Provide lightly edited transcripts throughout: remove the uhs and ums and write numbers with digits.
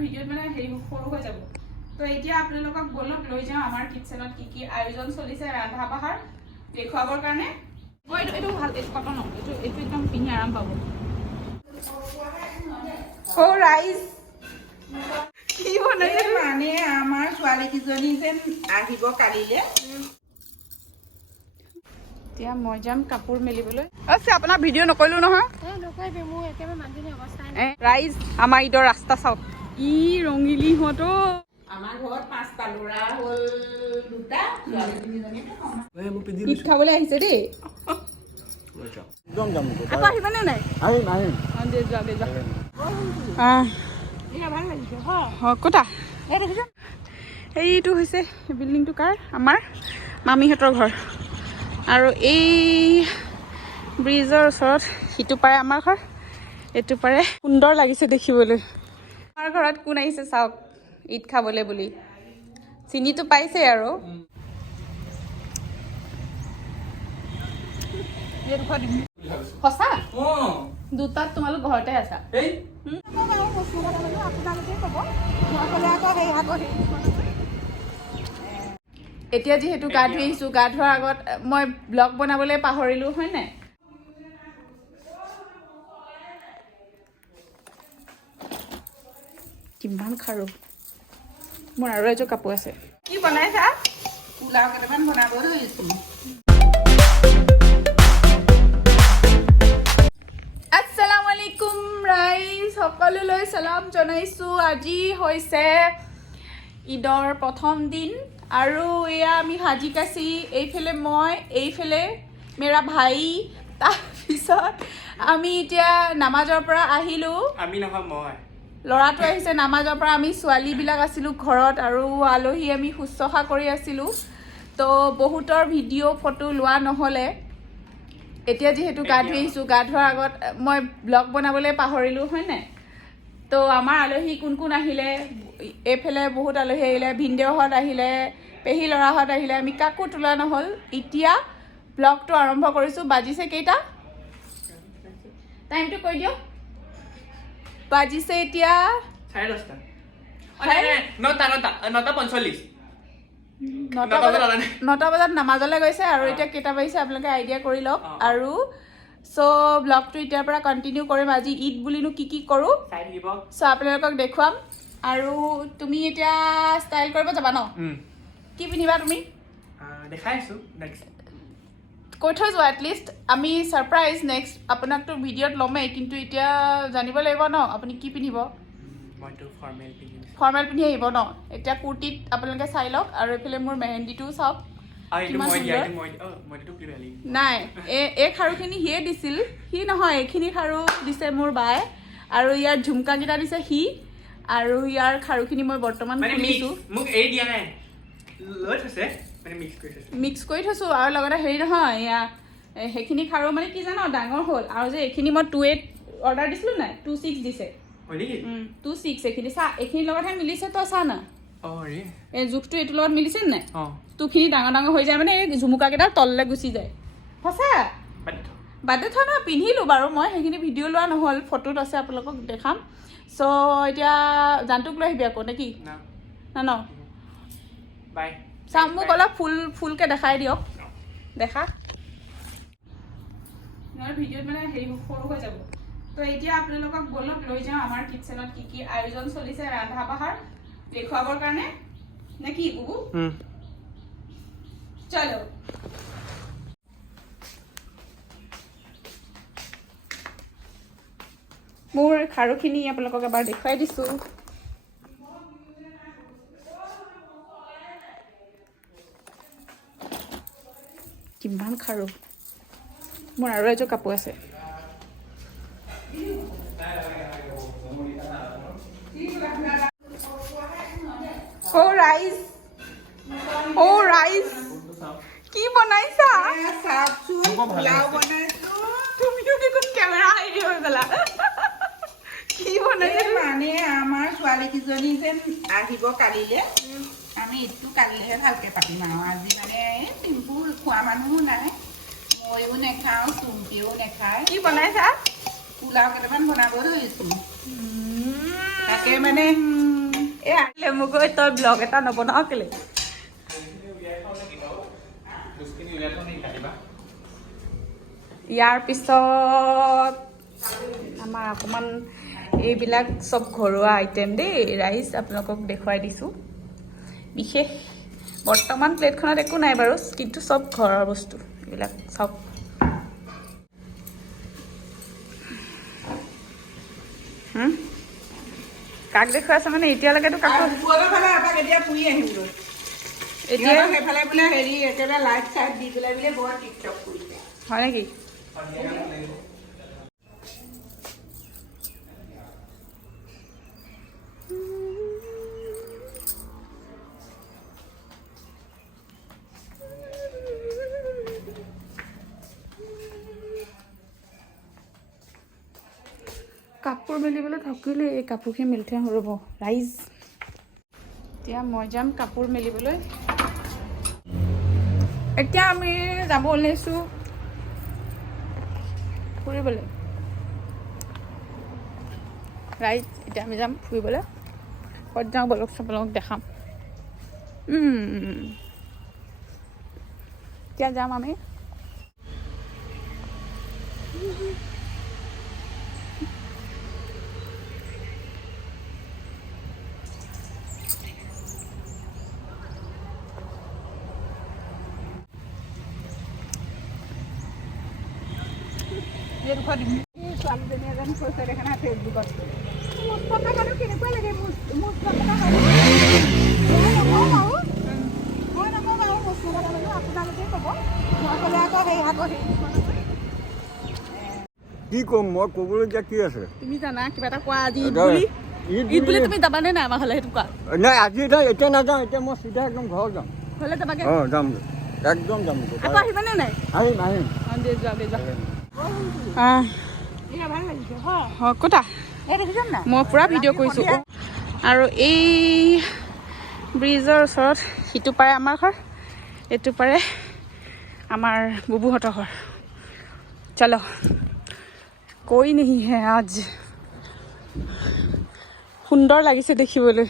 ভিডিঅ'ত মানে হেৰি সৰু হৈ যাব। তো এতিয়া আপোনালোকক বলক লৈ যাওঁ আমাৰ কিটচেনত কি কি আয়োজন চলিছে ৰন্ধা বঢ়াৰ দেখুৱাবৰ কাৰণে। এইটো ভাল, এইটো কটনৰ, এইটো একদম পিন্ধি আৰাম পাব। ৰাইচ কি বনাইছে মানে আমাৰ ছোৱালী কিজনী যেন আহিব কালিলে। এতিয়া মই যাম কাপোৰ মেলিবলৈ। আছে আপোনাৰ ভিডিঅ' নকৰিলো নহয়। ৰাইজ আমাৰ ঈদৰ ৰাস্তা চাওক, কি ৰঙিলী হতো। আমাৰ ঘৰত 5টা ল'ৰা হ'ল 2টা, ছোৱালী 3জনী। ঈদ খাবলৈ আহিছে দেই। আকৌ আহিবানে নাই? ক'তা এইটো হৈছে বিল্ডিংটো কাৰ? আমাৰ মামীহঁতৰ ঘৰ। আৰু এই ব্ৰিজৰ ওচৰত সিটো পাৰে আমাৰ ঘৰ, এইটো পাৰে। সুন্দৰ লাগিছে দেখিবলৈ। আমাৰ ঘৰত কোন আহিছে চাওক ঈদ খাবলৈ বুলি। চিনিটো পাইছে আৰু। সঁচা দুটাত তোমালোক ঘৰতে আছা। এতিয়া যিহেতু গা ধুই আহিছো, গা ধোৱাৰ আগত মই ব্লগ বনাবলৈ পাহৰিলো, হয় নাই? কিমান খাৰু। মোৰ আৰু এযোৰ কাপোৰ আছে। কি বনাইছা? পোলাও কেইটামান বনাব ধৰিছো। আসসালামু আলাইকুম ৰাইজ, সকলোলৈ সালাম জনাইছো। আজি হৈছে ঈদৰ প্ৰথম দিন আৰু এয়া আমি সাজি কাচি, এইফালে মই, এইফালে মেৰা ভাই। তাৰপিছত আমি এতিয়া নামাজৰ পৰা আহিলো। আমি নহয় মই, ল'ৰাটো আহিছে নামাজৰ পৰা। আমি ছোৱালীবিলাক আছিলোঁ ঘৰত আৰু আলহী আমি শুশ্ৰূষা কৰি আছিলোঁ। তো বহুতৰ ভিডিঅ' ফটো লোৱা নহ'লে। এতিয়া যিহেতু গা ধুই আহিছোঁ, গা ধোৱাৰ আগত মই ব্লগ বনাবলৈ পাহৰিলোঁ, হয় নাই? তো আমাৰ আলহী কোন কোন আহিলে, এইফালে বহুত আলহী আহিলে, ভিনদেউহঁত আহিলে, পেহী ল'ৰাহঁত আহিলে, আমি কাকো তোলা নহ'ল। এতিয়া ব্লগটো আৰম্ভ কৰিছোঁ। বাজিছে কেইটা? টাইমটো কৈ দিয়ক। বাজিছে এতিয়া 10:30। 9:45। 9টা বজাত নামাজলৈ গৈছে আৰু এতিয়া কেইটা বাজিছে আপোনালোকে আইডিয়া কৰি লওক। আৰু চ' ব্লগটো এতিয়াৰ পৰা কণ্টিনিউ কৰিম। আজি ঈদ বুলিনো কি কি কৰোঁ চ' আপোনালোকক দেখুৱাম। আৰু তুমি এতিয়া ষ্টাইল কৰিব যাবা ন? কি পিন্ধিবা তুমি? দেখাই আছো কৈ থৈ যোৱা এটলিষ্ট। আমি ছাৰপ্ৰাইজ নেক্সট আপোনাকতো ভিডিঅ'ত ল'মেই, কিন্তু এতিয়া জানিব লাগিব ন আপুনি কি পিন্ধিব। মইতো ফৰ্মেল পিন্ধিম। ফৰ্মেল পিন্ধি আহিব ন? এতিয়া কুৰ্তীত আপোনালোকে চাই লওক। আৰু এইফালে মোৰ মেহেন্দীটোও চাওক কিমান সুন্দৰ। নাই, এই খাৰুখিনি সিয়ে দিছিল। সি নহয়, এইখিনি খাৰু দিছে মোৰ বায়ে। আৰু ইয়াৰ ঝুমকাকেইটা দিছে সি। আৰু ইয়াৰ খাৰুখিনি মই বৰ্তমান খুলিছোঁ। মোক এৰি দিয়া নাই, লৈ থৈছে মানে মিক্স কৰি থৈছোঁ। আৰু লগতে হেৰি নহয়, এয়া সেইখিনি খাৰু মানে কি জানো ডাঙৰ হ'ল। আৰু যে এইখিনি মই 2.8 অৰ্ডাৰ দিছিলোঁ নাই, 2.6 দিছে। 2.6 এইখিনি চা, এইখিনিৰ লগতহে মিলিছে। তই চা না, এই জোখটো এইটোৰ লগত মিলিছে নাই? তোৰখিনি ডাঙৰ ডাঙৰ হৈ যায়, মানে এই ঝুমুকাকেইটা তললৈ গুচি যায়। সঁচা বাদে থোৱা নহয়, পিন্ধিলোঁ বাৰু মই। সেইখিনি ভিডিঅ' লোৱা নহ'ল, ফটোত আছে আপোনালোকক দেখাম। চ' এতিয়া জানটোক লৈ আহিবি আকৌ নে কি? ন বাই। চাম, মোক অলপ ফুলকৈ দেখাই দিয়ক। দেখা ভিডিঅ'ত মানে হেৰি সৰু হৈ যাব। তো এতিয়া আপোনালোকক বলক লৈ যাওঁ আমাৰ কিটচেনত কি কি আয়োজন চলিছে ৰন্ধা বঢ়াৰ দেখুৱাবৰ কাৰণে, নে কি বুবু? চলো। মোৰ খাৰুখিনি আপোনালোকক এবাৰ দেখুৱাই দিছোঁ। কিমান খাৰু। মোৰ আৰু এযোৰ কাপোৰ আছে। ৰাইজ কি বনাইছা? পোলাও বনাইছো। তুমিও দেখোন কেমেৰা হেৰি হৈ গলা। কি বনাইছে? মানে আমাৰ ছোৱালী কিজনী যেন আহিব কালিলে। আমি ঈদটো কালিলেহে ভালকে পাতিম আৰু আজি মানে চিম্পুল খোৱা মানুহো নাই, ময়ো নেখাওঁ, চুম্পিও নেখায়। কি বনাইছা? পোলাও কেইটামান বনাব ধৰিছো। তাকে মানে এয়া মোক কৈ তই ব্লগ এটা নবনাও কেলে ইয়াৰ পিছত আমাৰ অকণমান এইবিলাক চব ঘৰুৱা আইটেম দেই ৰাইচ আপোনালোকক দেখুৱাই দিছোঁ বিশেষ বৰ্তমান প্লেটখনত একো নাই বাৰু কিন্তু চব ঘৰৰ বস্তু এইবিলাক চব কাক দেখুৱাই আছে মানে এতিয়ালৈকেতো কাক এতিয়া সেইফালে বোলে হেৰি একেবাৰে লাইট চাইট দি পেলাই বোলে বৰ টিকটক কৰিছে হয় নেকি কাপোৰ মেলিবলৈ থাকিলে এই কাপোৰখিনি মেলি থৈ ৰ'ব ৰাইজ এতিয়া মই যাম কাপোৰ মেলিবলৈ এতিয়া আমি যাব ওলাইছোঁ ফুৰিবলৈ ৰাইজ এতিয়া আমি যাম ফুৰিবলৈ ক'ত যাওঁ বলক চবলক দেখাম এতিয়া যাম আমি ছোৱালীজনী এজন কৈছে দেখা নাই ফেচবুকত কেনেকুৱা লাগে আপোনালোকে ক'ব মই ক'লে আকৌ কি ক'ম মই ক'বলগীয়া কি আছে তুমি জানা কিবা এটা কোৱা আজি ঈদ বুলি তুমি যাবানে নাই আমাৰ হ'লে সেইটো কোৱা নাই আজি এতিয়া নাযাওঁ এতিয়া মই চিধা একদম ঘৰত যাম হ'লে যাবাগে অঁ যাম একদম যাম আকৌ আহিবানে নাই আহিম আহিম ক'তা মই পূৰা ভিডিঅ' কৰিছোঁ আৰু এই ব্ৰিজৰ ওচৰত সিটো পাৰে আমাৰ ঘৰ এইটো পাৰে আমাৰ বুবুহঁতৰ ঘৰ চলো কৈ নেহি হে আজ সুন্দৰ লাগিছে দেখিবলৈ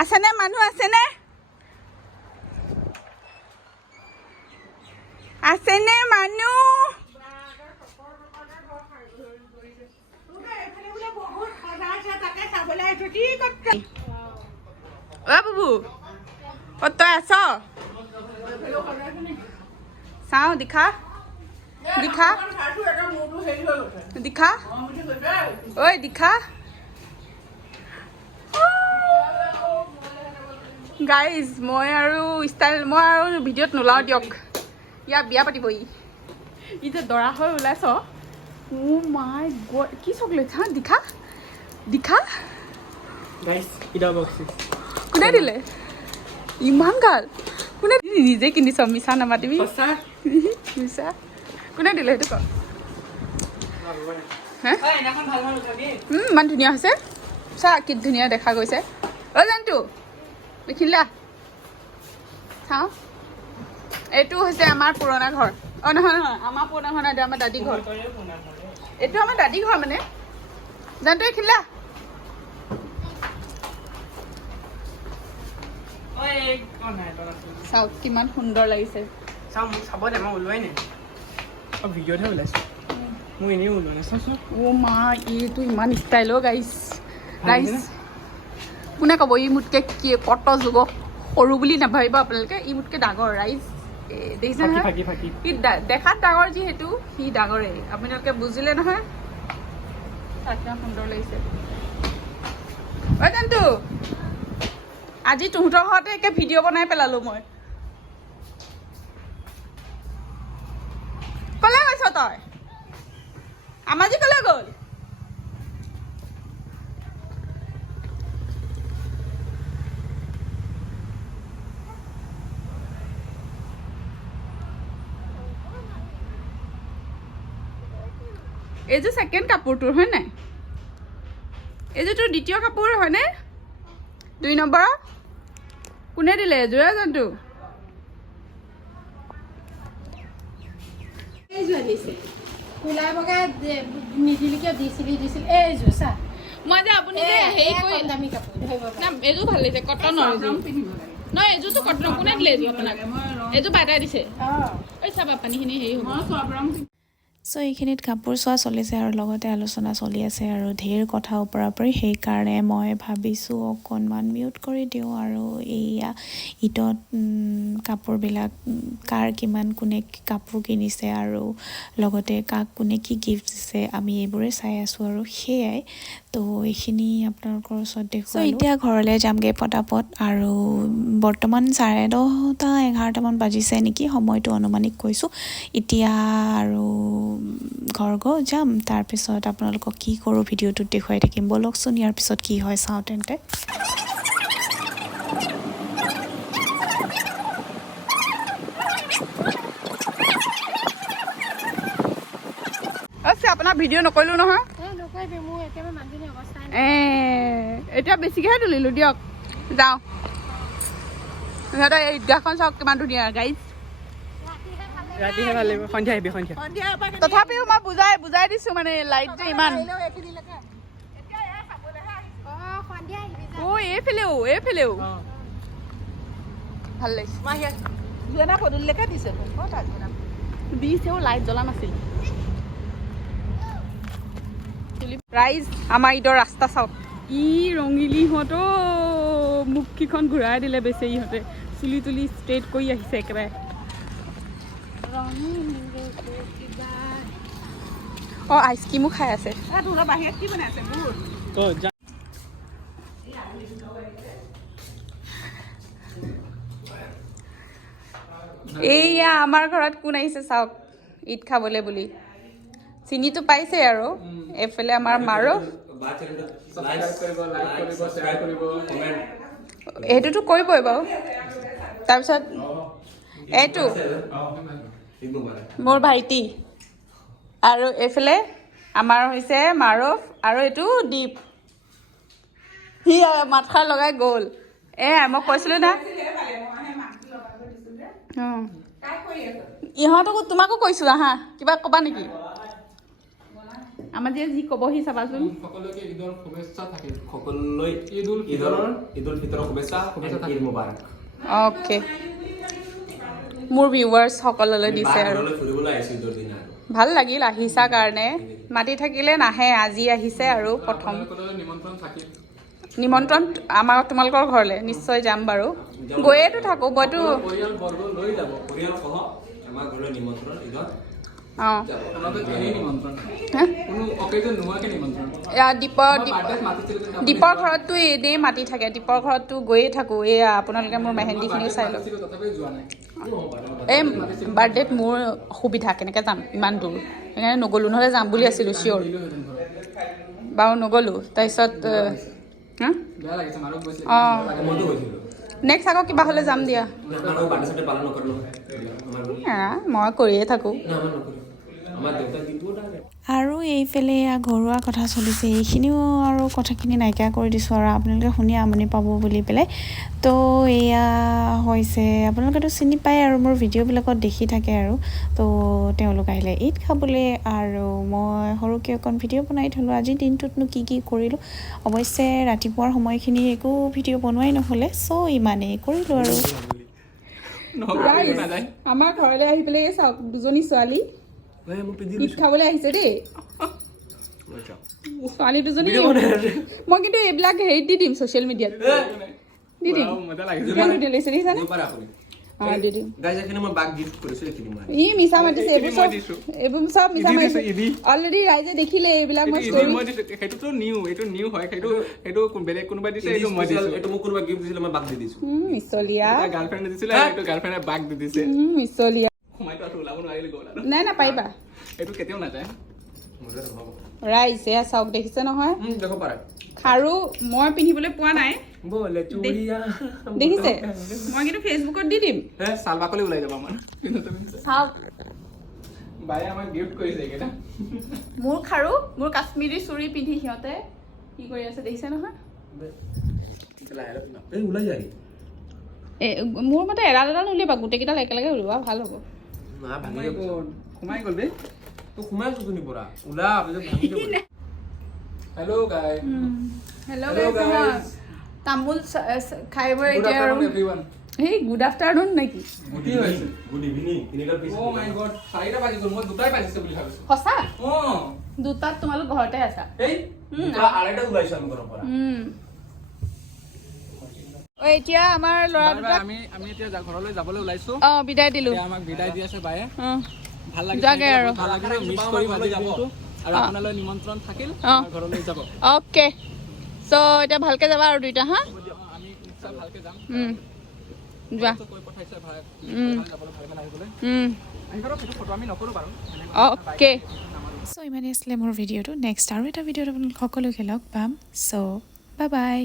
আছেনে মানুহ আছেনে আছেনে মানুহ অ বুবু অ তই আছ চাওঁ দিখা দিখা দিখা ঐ দিখা গাইজ মই আৰু ভিডিঅ'ত নোলাওঁ দিয়ক ইয়াৰ বিয়া পাতিব ই যে দৰা হৈ ওলাইছ অ' মাই গড কি চকলেট হা দিখা দিখা কোনে দিলে ইমান গাল কোনে নিজে কিনিছ মিছা নামাতিবি মিছা কোনে দিলে সেইটো ক ইমান ধুনীয়া হৈছে চা কি ধুনীয়া দেখা গৈছে অ' জানটো দেখিলা চাওঁ এইটো হৈছে আমাৰ পুৰণা ঘৰ অঁ নহয় নহয় আমাৰ পুৰণা ঘৰ নাই এইটো আমাৰ দাদী ঘৰ এইটো আমাৰ দাদী ঘৰ মানে জানটো দেখিলা চাওক কিমান সুন্দৰ লাগিছে চাওঁ মোক চাব দে মই ওলোৱাই নাই ভিডিঅ'তহে ওলাইছোঁ মই এনেই ওলোৱা নাই চাওঁচোন অ' মা এইটো ইমান ষ্টাইল অ' গাইছ কোনে ক'ব ই মোতকৈ কি কত যুগ সৰু বুলি নাভাবিব আপোনালোকে ই মোতকৈ ডাঙৰ ৰাইজ দেখিছে নহয় ই দেখাত ডাঙৰ যিহেতু সি ডাঙৰেই আপোনালোকে বুজিলে নহয় কিমান সুন্দৰ লাগিছে ঐ জানটো আজি তহঁতৰ ঘৰতে একে ভিডিঅ' বনাই পেলালোঁ মই ক'লৈ গৈছ তই আমাজি ক'লৈ গ'ল এইযোৰ ছেকেণ্ড কাপোৰটোৰ হয় নাই এইযোৰ তোৰ দ্বিতীয় কাপোৰ হয়নে 2 নম্বৰ কোনে দিলে এযোৰ জানটো এইযোৰ দিছে কোলা বগা নিদিলিকে দিছিল এইযোৰ চা মই যে আপুনি যে হেৰি কৰি দামী কাপোৰ না এইযোৰ ভাল লাগিছে কটনৰ এইযোৰ পিন্ধিব লাগে নহয় এইযোৰতো কটনৰ কোনে দিলে এইযোৰ আপোনাক এইযোৰ বাইদাই দিছে ঐ চাবা পানীখিনি হেৰি হ'ব মই চব ৰং চ' এইখিনিত কাপোৰ চোৱা চলিছে আৰু লগতে আলোচনা চলি আছে আৰু ঢেৰ কথা ওপৰাওপৰি সেইকাৰণে মই ভাবিছোঁ অকণমান মিউট কৰি দিওঁ আৰু এইয়া ঈদত কাপোৰবিলাক কাৰ কিমান কোনে কাপোৰ কিনিছে আৰু লগতে কাক কোনে কি গিফ্ট দিছে আমি এইবোৰে চাই আছোঁ আৰু সেয়াই তো এইখিনি আপোনালোকৰ ওচৰত দেখুৱালোঁ এতিয়া ঘৰলৈ যামগৈ পটাপট আৰু বৰ্তমান 10:30 11টামান বাজিছে নেকি সময়টো অনুমানিক কৈছোঁ এতিয়া আৰু ঘৰ যাম তাৰপিছত আপোনালোকক কি কৰোঁ ভিডিঅ'টোত দেখুৱাই থাকিম ব'লকচোন ইয়াৰ পিছত কি হয় চাওঁ তেন্তে আপোনাৰ ভিডিঅ' নকৰিলোঁ নহয় এতিয়া বেছিকৈহে তুলিলোঁ দিয়ক যাওঁ সিহঁতৰ এই ঈদগাহখন চাওক কিমান ধুনীয়া গাইজ ৰাতিহে ভাল লাগিব সন্ধিয়া আহিবি সন্ধিয়া তথাপিও মই বুজাই দিছোঁ মানে লাইট যে ইমান এইফালেও ভাল লাগিছে পদূলিলৈকে দিছে দিছেও লাইট জ্বলা নাছিল ৰাইজ আমাৰ ঈদৰ ৰাস্তা চাওক ই ৰঙিলী ইহঁতো মুখকেইখন ঘূৰাই দিলে বেছি ইহঁতে চুলি তুলি ষ্ট্ৰেইট কৰি আহিছে একেবাৰে অঁ আইচক্ৰীমো খাই আছে বাহিৰত কি বনাই আছে এইয়া আমাৰ ঘৰত কোন আহিছে চাওক ঈদ খাবলৈ বুলি চিনিটো পাইছে আৰু এইফালে আমাৰ মাৰো সেইটোতো কৰিবই বাৰু তাৰপিছত এইটো মোৰ ভাইটি আৰু এইফালে আমাৰ হৈছে মাৰুফ আৰু এইটো দীপ সি মাতষাৰ লগাই গ'ল মই কৈছিলোঁ না ইহঁতকো তোমাকো কৈছোঁ আহা কিবা ক'বা নেকি আমাৰ যি ক'বহি চাবাচোন সকলোকে ঈদৰ শুভেচ্ছা থাকিল সকলোলৈ ঈদুল ফিতৰৰ শুভেচ্ছা ঈদ মুবাৰক অ'কে মোৰ ভিউৱাৰ্ছ সকললৈ দিছে আৰু ফুৰিবলৈ আহিছোঁ ঈদৰ দিনা ভাল লাগিল আহিছা কাৰণে মাতি থাকিলে নাহে আজি আহিছে আৰু প্ৰথম নিমন্ত্ৰণ আমাৰ তোমালোকৰ ঘৰলৈ নিশ্চয় যাম বাৰু গৈয়েতো থাকোঁ মইতো পৰিয়ালবৰ্গ লৈ যাব পৰিয়ালসহ আমাৰ ঘৰলৈ নিমন্ত্ৰণ ঈদত অঁ দীপৰ ঘৰততো এনেই মাতি থাকে দীপৰ ঘৰততো গৈয়ে থাকোঁ এয়া আপোনালোকে মোৰ মেহেন্দিখিনি চাই লওক এই বাৰ্থডেত মোৰ অসুবিধা কেনেকৈ যাম ইমান দূৰ সেইকাৰণে নগ'লোঁ নহ'লে যাম বুলি আছিলোঁ চিয়'ৰ বাৰু নগ'লোঁ তাৰপিছত অঁ নেক্সট আকৌ কিবা হ'লে যাম দিয়া মই কৰিয়ে থাকোঁ আৰু এইফালে ঘৰুৱা কথা চলিছে এইখিনিও আৰু কথাখিনি নাইকিয়া কৰি দিছোঁ আৰু আপোনালোকে শুনি আমনি পাব বুলি পেলাই তো এয়া হৈছে আপোনালোকেতো চিনি পায় আৰু মোৰ ভিডিঅ'বিলাকত দেখি থাকে আৰু তো তেওঁলোক আহিলে ঈদ খাবলৈ আৰু মই সৰুকৈ অকণ ভিডিঅ' বনাই থ'লোঁ আজিৰ দিনটোতনো কি কৰিলোঁ অৱশ্যে ৰাতিপুৱাৰ সময়খিনি একো ভিডিঅ' বনোৱাই নহ'লে চ' ইমানেই কৰিলোঁ আৰু আমাৰ ঘৰলৈ আহি পেলাই চাওক দুজনী ছোৱালী ঈদ খাবলৈ আহিছে দেই ছোৱালী দুজনী মই কিন্তু এইবিলাক হেৰিত দি দিম ছ'চিয়েল মিডিয়াত দি দিম কিমান ধুনীয়া লাগিছে দেখিছানে দি দিম ই মিছা মাতিছে এইবোৰ চব মিছা মাতিছে অলৰেডি ৰাইজে দেখিলে এইবিলাক মই সেইটোতো নিউ হয় সেইটো বেলেগ কোনোবাই দিছে এইটো মই দিছোঁ এইটো মোক কোনোবাই গিফ্ট দিছিলে মই বাক দি দিছোঁ মিছলীয়া গাৰ্লফ্ৰেণ্ডে দিছিলে এইটো গাৰ্লফ্ৰেণ্ডে বাক দি দিছে মিছলীয়া সোমাইতো আৰু ওলাব নোৱাৰিলে গ'ল আৰু নাই নাপাৰিবা এইটো কেতিয়াও নাযায় ৰাইজ এয়া চাওক দেখিছে নহয় খাৰু মই পিন্ধিবলৈ পোৱা নাই দেখিছে মই কিন্তু ফেচবুকত দি দিম চাল বাকলি ওলাই যাব আমাৰ চাওক বায়ে আমাক গিফ্ট কৰিছে এইকেইটা মোৰ খাৰু মোৰ কাশ্মীৰী চুৰি পিন্ধি সিহঁতে কি কৰি আছে দেখিছে নহয় মোৰ মতে এডাল উলিয়াবা গোটেইকেইডাল একেলগে উলিওৱা ভাল হ'ব সোমাই গ'ল দেই সোমাই আছো তুমি পৰা ওলা হেল্ল' গাই হেল্ল' Hello, guys. তামোল খাই বৈ গুড এতিয়া আৰু আফটাৰনুন এভৰিৱান এই গুড আফটাৰনুন নেকি কি হৈছে গুড ইভিনিং ও মাই গড 4টা বাজি গ'ল মই 2টাই বাজিছে বুলি ভাবিছো সঁচা অ 2টাত তোমালোক ঘৰতে আছা এই আড়াইটা ওলাইছো আমি ঘৰৰ পৰা এতিয়া আমাৰ ল'ৰা দুটা আমি এতিয়া ঘৰলৈ যাবলৈ ওলাইছো বিদায় দিলো এতিয়া আমাক বিদায় দি আছে বায়ে ভাল লাগিল যাগে আৰু ভাল লাগিল মিছ কৰিম আজি দিনটো আৰু আপোনালৈ নিমন্ত্ৰণ থাকিল ঘৰলৈ যাব অ'কে চ' এতিয়া ভালকে যাবা আৰু দুইটা হা আমি নিশ্চয় ভালকে যাম যোৱা কৈ পঠাইছে ভাই যাবলৈ ভালকে আহিবলৈ আহিব সেইটো ফটো আমি নকৰো বাৰু অ'কে চ' ইমানেই আছিলে মোৰ ভিডিঅ'টো নেক্সট আৰু এটা ভিডিঅ'ত আপোনালোক সকলোকে লগ পাম চ' বাই বাই